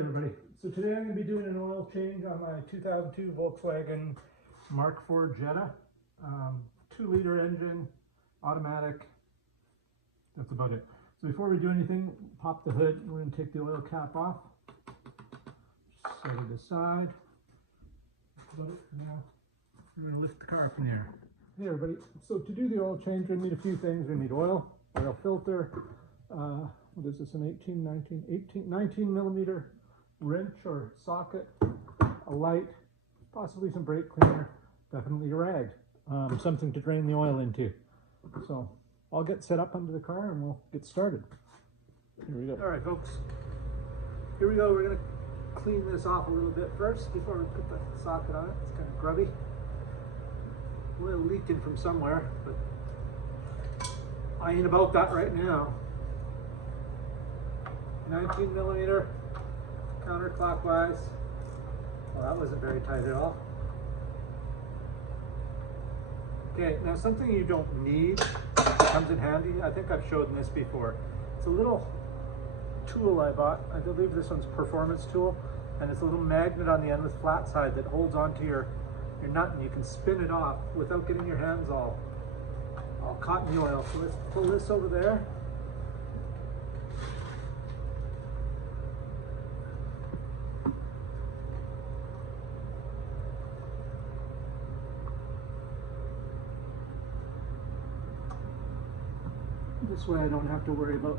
everybody, so today I'm going to be doing an oil change on my 2002 Volkswagen MK4 Jetta. 2-liter engine, automatic. That's about it. So before we do anything, pop the hood. We're going to take the oil cap off. Set it aside. That's about it for now. We're going to lift the car up in the air. Hey everybody, so to do the oil change, we need a few things. We need oil filter. What is this, an 19 millimeter wrench or socket, a light, possibly some brake cleaner, definitely a rag, something to drain the oil into. So I'll get set up under the car and we'll get started. Here we go. All right, folks, here we go. We're going to clean this off a little bit first before we put the socket on it. It's kind of grubby. Oil leaking from somewhere, but I ain't about that right now. 19 millimeter counterclockwise. Well, that wasn't very tight at all. Okay, now something you don't need comes in handy. I think I've showed this before. It's a little tool I bought. I believe this one's a performance tool, and it's a little magnet on the end with flat side that holds onto your nut, and you can spin it off without getting your hands all caught in the oil. So let's pull this over there. This way I don't have to worry about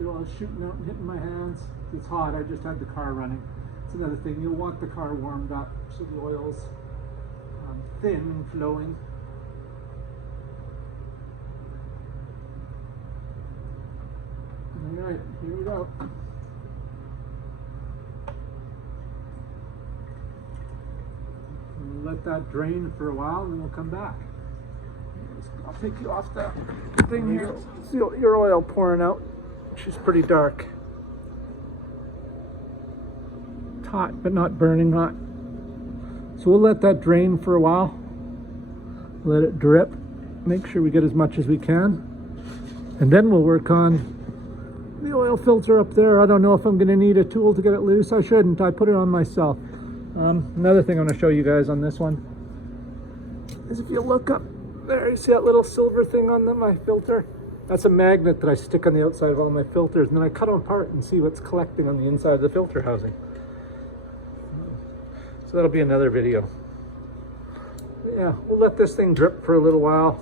the oil shooting out and hitting my hands. It's hot, I just had the car running. It's another thing, you'll want the car warmed up so the oil's thin and flowing. All right, here we go. We'll let that drain for a while and then we'll come back. I'll take you off that thing here. See your oil pouring out. She's pretty dark. It's hot, but not burning hot. So we'll let that drain for a while. Let it drip. Make sure we get as much as we can. And then we'll work on the oil filter up there. I don't know if I'm going to need a tool to get it loose. I shouldn't. I put it on myself. Another thing I'm going to show you guys on this one is if you look up there, you see that little silver thing on my filter? That's a magnet that I stick on the outside of all my filters, and then I cut them apart and see what's collecting on the inside of the filter housing. So that'll be another video. But yeah, we'll let this thing drip for a little while.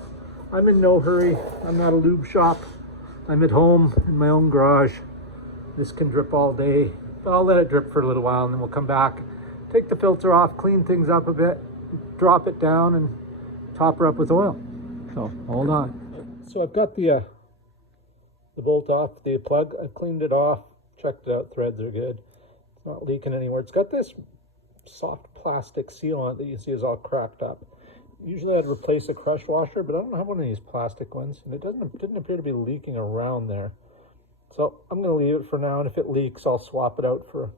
I'm in no hurry. I'm not a lube shop. I'm at home in my own garage. This can drip all day, but I'll let it drip for a little while and then we'll come back, take the filter off, clean things up a bit, drop it down and top her up with oil. So hold on. So I've got the bolt off, the plug. I've cleaned it off, checked it out, threads are good. It's not leaking anywhere. It's got this soft plastic seal on it that you see is all cracked up. Usually I'd replace a crush washer, but I don't have one of these plastic ones, and it didn't appear to be leaking around there. So I'm going to leave it for now, and if it leaks, I'll swap it out for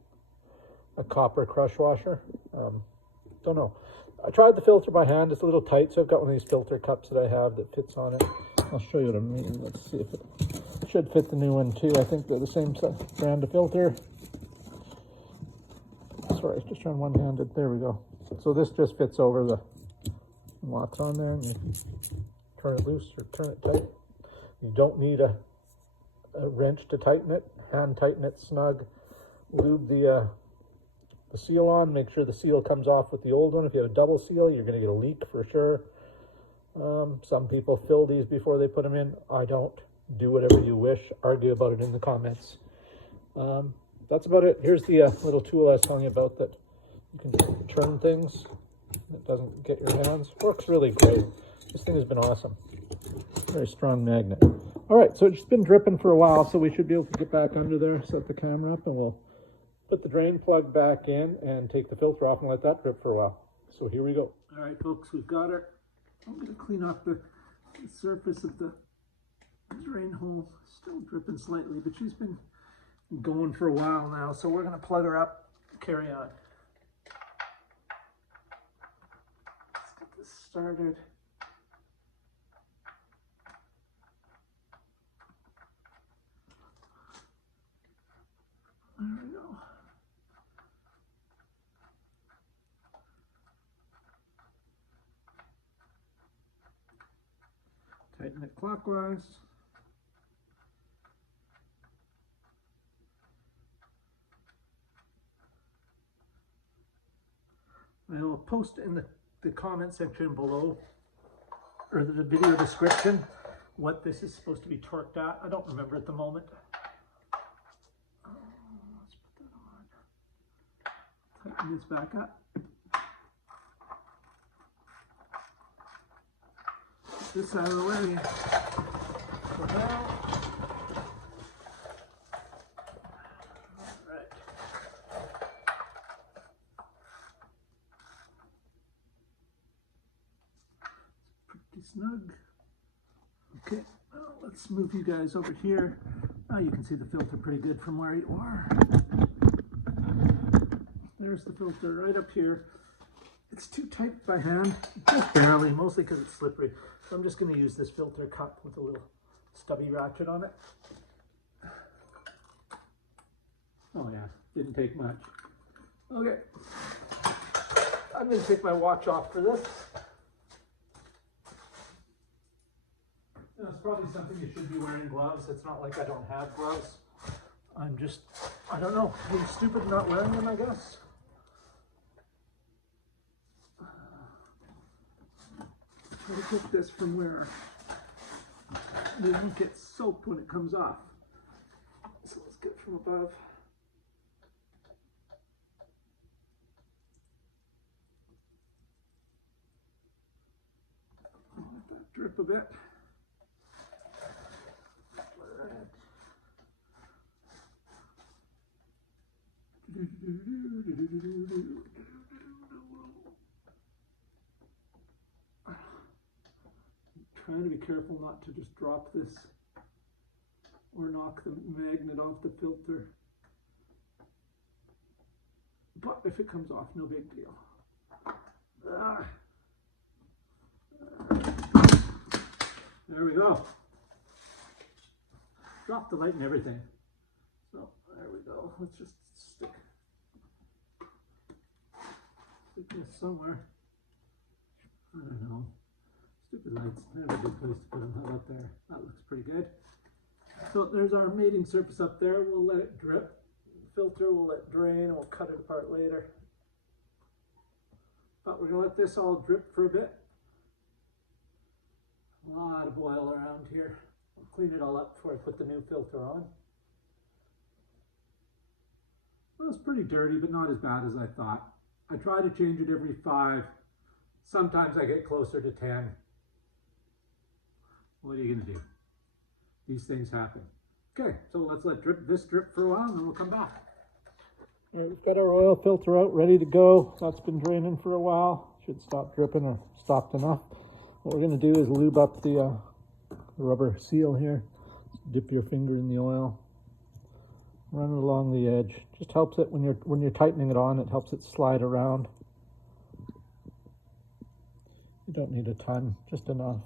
a copper crush washer. Don't know. I tried the filter by hand. It's a little tight, so I've got one of these filter cups that I have that fits on it. I'll show you what I mean. Let's see if it should fit the new one too. I think they're the same brand of filter. Sorry, just trying one-handed. There we go. So this just fits over the lots on there, and you turn it loose or turn it tight. You don't need a wrench to tighten it. Hand tighten it snug. Lube the seal on. Make sure the seal comes off with the old one. If you have a double seal, you're going to get a leak for sure. Some people fill these before they put them in. I don't. Do whatever you wish. Argue about it in the comments. That's about it. Here's the little tool I was telling you about that you can turn things. It doesn't get your hands. Works really great. This thing has been awesome. Very strong magnet. All right, so it's been dripping for a while, so we should be able to get back under there, set the camera up, and we'll put the drain plug back in and take the filter off and let that drip for a while. So here we go. All right, folks, we've got her. I'm going to clean off the surface of the drain hole. Still dripping slightly, but she's been going for a while now, so we're going to plug her up, carry on. Let's get this started. There we go. Tighten it clockwise. I'll post in the comment section below, or the video description, what this is supposed to be torqued at. I don't remember at the moment. Let's put that on. Tighten this back up. Put this out of the way for now. Snug. Okay, well, let's move you guys over here. Now you can see the filter pretty good from where you are. There's the filter right up here. It's too tight by hand, just barely, mostly because it's slippery. So I'm just going to use this filter cup with a little stubby ratchet on it. Oh yeah, didn't take much. Okay, I'm going to take my watch off for this. It's probably something you should be wearing gloves. It's not like I don't have gloves. I'm just, I don't know, being stupid not wearing them, I guess. Try to get this from where they won't get soap when it comes off. So let's get from above. Let that drip a bit. Trying to be careful not to just drop this or knock the magnet off the filter. But if it comes off, no big deal. There we go. Drop the light and everything. So there we go. Let's just stick this somewhere. I don't know. Stupid lights. There's a good place to put them. How about there? That looks pretty good. So there's our mating surface up there. We'll let it drip. Filter, we'll let it drain, and we'll cut it apart later. But we're going to let this all drip for a bit. A lot of oil around here. I'll clean it all up before I put the new filter on. Well, it's pretty dirty, but not as bad as I thought. I try to change it every 5. Sometimes I get closer to 10. What are you going to do? These things happen. Okay, so let's let this drip for a while and then we'll come back. All right, we've got our oil filter out, ready to go. That's been draining for a while. Should stop dripping or stopped enough. What we're going to do is lube up the rubber seal here. Dip your finger in the oil. Run it along the edge. Just helps it when you're tightening it on. It helps it slide around. You don't need a ton, just enough.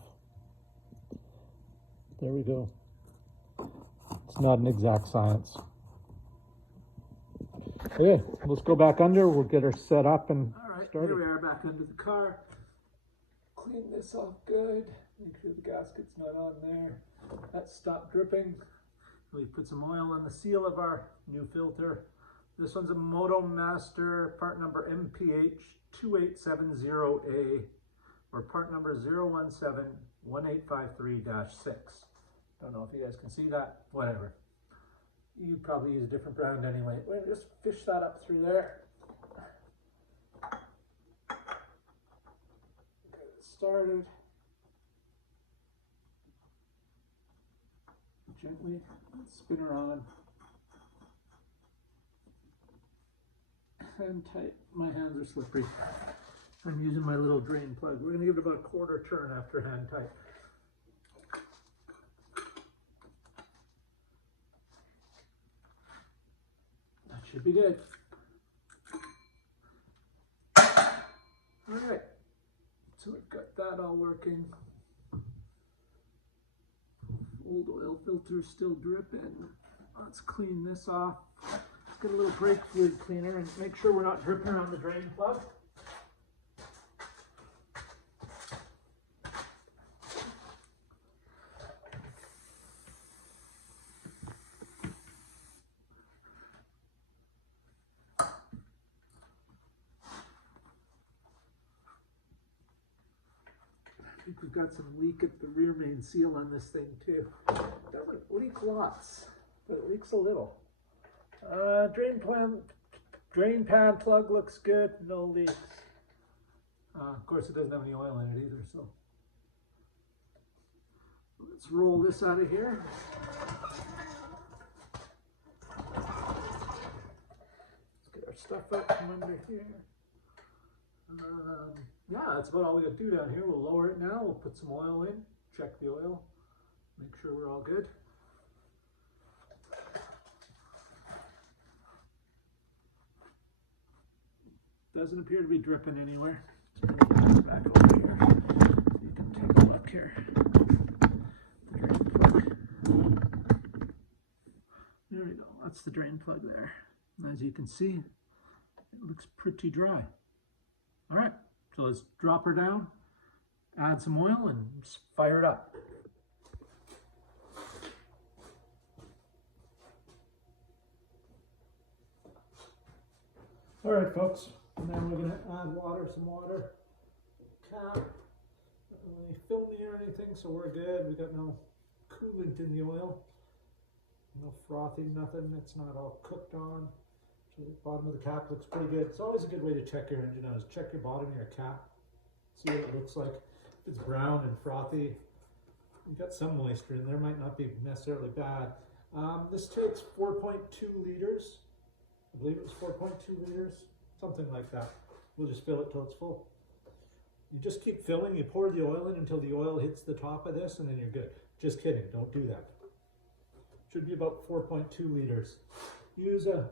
There we go. It's not an exact science. Okay, let's go back under. We'll get her set up and started. Here we are back under the car. Clean this off good. Make sure the gasket's not on there. That stopped dripping. We put some oil on the seal of our new filter. This one's a Moto Master, part number MPH2870A, or part number 0171853-6. Don't know if you guys can see that. Whatever. You probably use a different brand anyway. We're going to just fish that up through there. Get it started. Gently spin her on. Hand tight. My hands are slippery. I'm using my little drain plug. We're going to give it about a quarter turn after hand tight. That should be good. All right. So we've got that all working. Old oil filter still dripping. Let's clean this off. Let's get a little brake fluid cleaner and make sure we're not dripping around the drain plug. think we've got some leak at the rear main seal on this thing too. Doesn't leak lots, but it leaks a little. Drain pan plug looks good, no leaks. Of course, it doesn't have any oil in it either, so. Let's roll this out of here. Let's get our stuff out from under here. Yeah, that's about all we got to do down here. We'll lower it now. We'll put some oil in, check the oil, make sure we're all good. Doesn't appear to be dripping anywhere. Let's bring it back over here so you can take a look here. The drain plug. There we go. That's the drain plug there. And as you can see, it looks pretty dry. All right, so let's drop her down, add some oil, and fire it up. All right, folks, and then we're gonna add water, some water, cap, not really filmy or anything, so we're good. We got no coolant in the oil, no frothy, nothing. It's not all cooked on. So the bottom of the cap looks pretty good. It's always a good way to check your engine out, is check your bottom of your cap, see what it looks like. If it's brown and frothy, you've got some moisture in there, might not be necessarily bad. This takes 4.2 liters. I believe it was 4.2 liters, something like that. We'll just fill it till it's full. You just keep filling, you pour the oil in until the oil hits the top of this, and then you're good. Just kidding, don't do that. Should be about 4.2 liters. Use a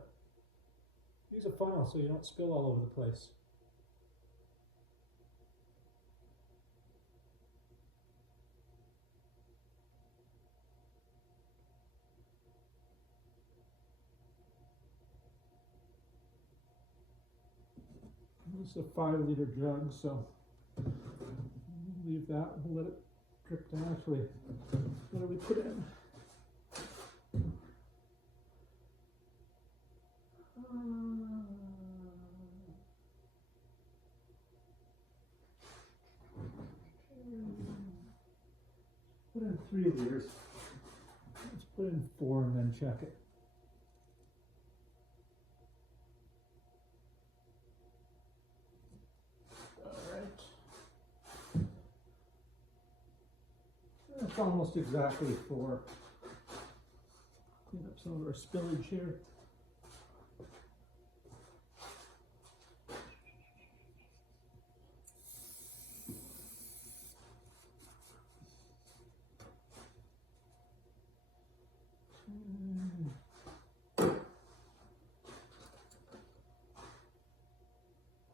funnel so you don't spill all over the place. This is a 5-liter jug, so leave that. We'll let it drip down. Actually, what do we put in? Put in 3 liters. Let's put in 4 and then check it. It's almost exactly 4. Clean up some of our spillage here.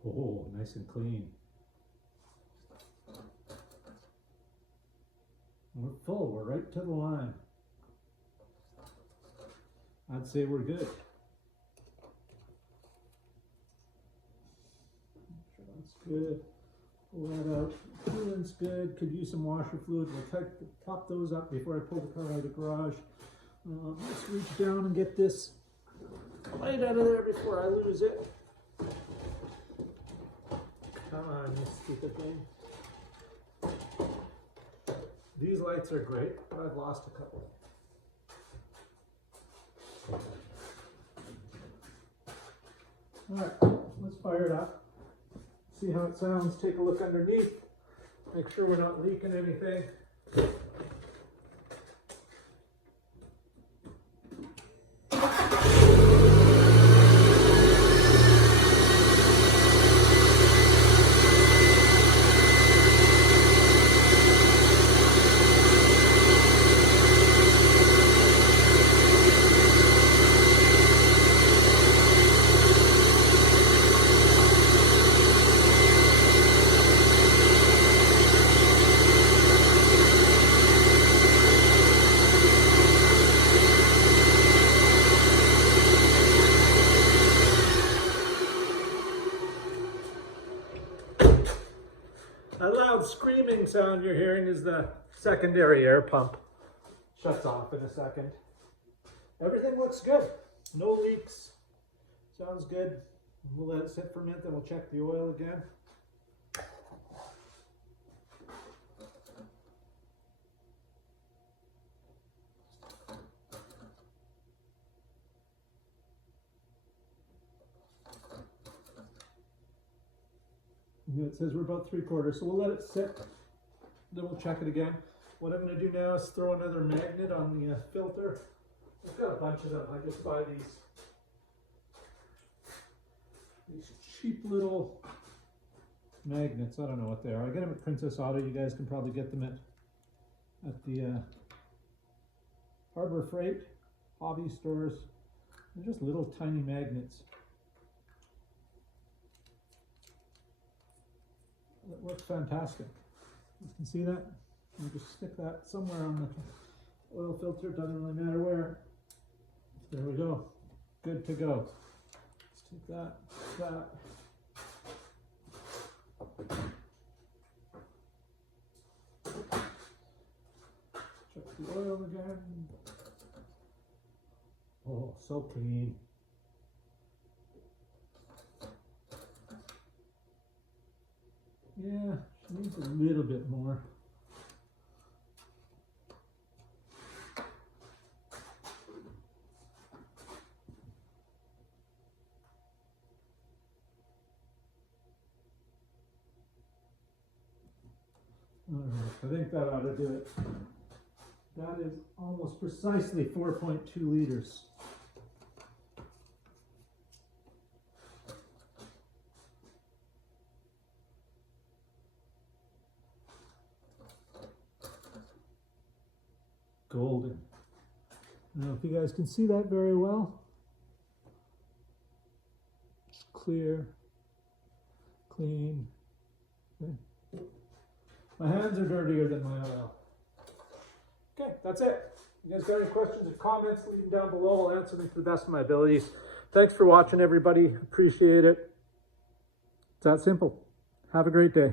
Oh, nice and clean. We're full, we're right to the line. I'd say we're good. That's good. Pull that out. Coolant's good. Could use some washer fluid. We'll top those up before I pull the car out of the garage. Let's reach down and get this light out of there before I lose it. Come on, you stupid thing. These lights are great, but I've lost a couple. All right, let's fire it up. See how it sounds. Take a look underneath. Make sure we're not leaking anything. That loud screaming sound you're hearing is the secondary air pump. Shuts off in a second. Everything looks good. No leaks. Sounds good. We'll let it sit for a minute, then we'll check the oil again. It says we're about 3/4, so we'll let it sit. Then we'll check it again. What I'm going to do now is throw another magnet on the filter. I've got a bunch of them. I just buy these cheap little magnets. I don't know what they are. I get them at Princess Auto. You guys can probably get them at the Harbor Freight, hobby stores. They're just little tiny magnets. That works fantastic. You can see that. You just stick that somewhere on the oil filter. It doesn't really matter where. There we go. Good to go. Let's take that. Check the oil again. Oh, so clean. Yeah, she needs a little bit more. All right, I think that ought to do it. That is almost precisely 4.2 liters. Golden. I don't know if you guys can see that very well. It's clear, clean. Okay. My hands are dirtier than my oil. Okay, that's it. You guys got any questions or comments, leave them down below. I'll answer them to the best of my abilities. Thanks for watching, everybody. Appreciate it. It's that simple. Have a great day.